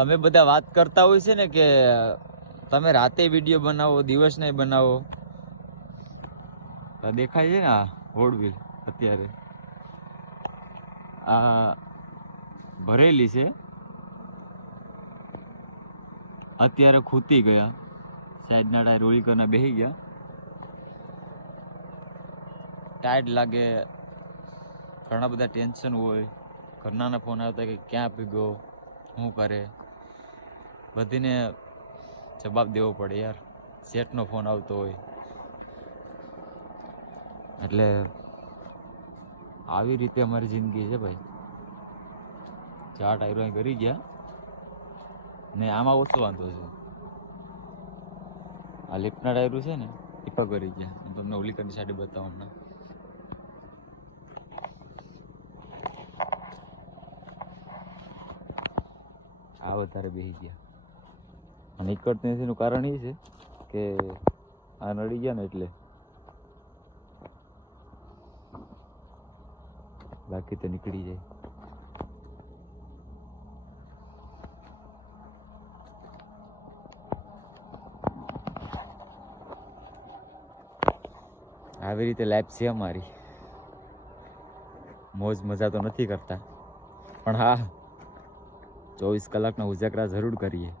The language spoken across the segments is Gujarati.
તમે બધા વાત કરતા હોય છે ને કે તમે રાતે વિડીયો બનાવો, દિવસ નહીં બનાવો. દેખાય છે ને આ હોડવીલ અત્યારે આ ભરેલી છે, અત્યારે ખૂતી ગયા, સાઈડના ટાયર ઓલી કરના બેસી ગયા, ટાઈટ લાગે, ઘણા બધા ટેન્શન હોય, ઘરનાના ફોન આવતા કે ક્યાં ભીગો, શું કરે, બધીને જવાબ દેવો પડે યાર. શેઠનો ફોન આવતો હોય એટલે આવી રીતે અમારી જિંદગી છે ભાઈ. 4 ટાયરો અહીં કરી ગયા ને આમાં ઓછો વાંધો છે. આ લિફ્ટના ટાયરો છે ને એ પણ કરી ગયા. હું તમને ઓલી કરની સાઈડે બતાવું હમણાં. આ વધારે બેસી ગયા અને નીકળતી નથી. એનું કારણ એ છે કે આ નડી ગયા ને એટલે, બાકી તો નીકળી જાય. આવી રીતે લાઈફ છે અમારી. મોજ મજા તો નથી કરતા, પણ હા 24 કલાકના ઉજાગરા જરૂર કરીએ.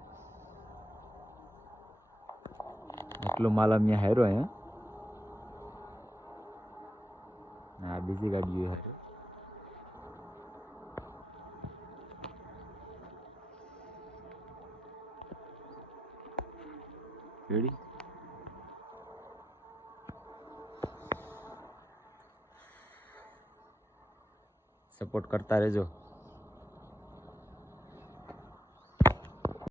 એટલો માલ અમે હાર્યો હે. હા, બીજી ગાડી હારે રેડી. સપોર્ટ કરતા રહેજો.